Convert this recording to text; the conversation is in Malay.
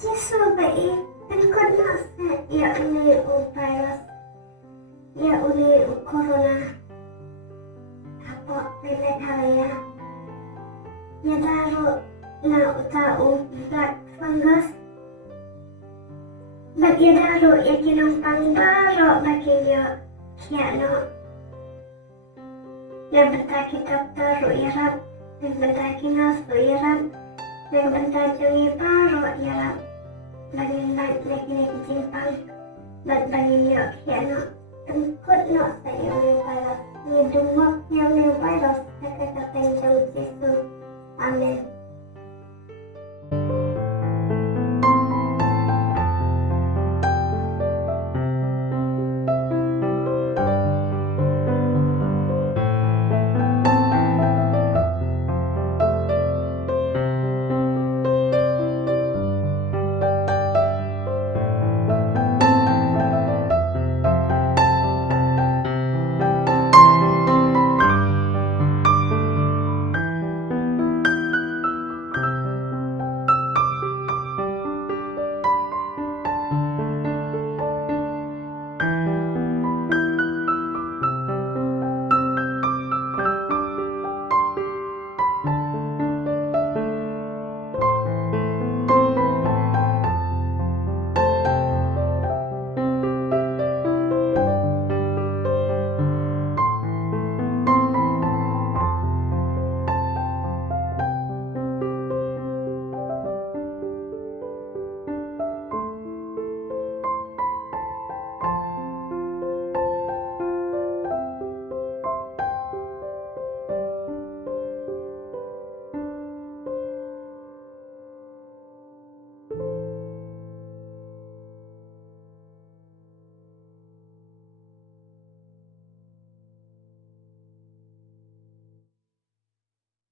Jesu baik, berikut nak ya uli virus, ya uli corona, apa pelet halaya, ya daru na utau black fungus, bagi daru ya kinong pangbaro bagi ya kiano, ya bentaki dokter irap, ya bentaki nasu irap, ya bentaki baro irap. Bagi lagi jimpang, bagi niyo kiano, tungkot no sa iyo yung virus, ni dumak niyo yung virus, sa katatenjang Jesu. Amen.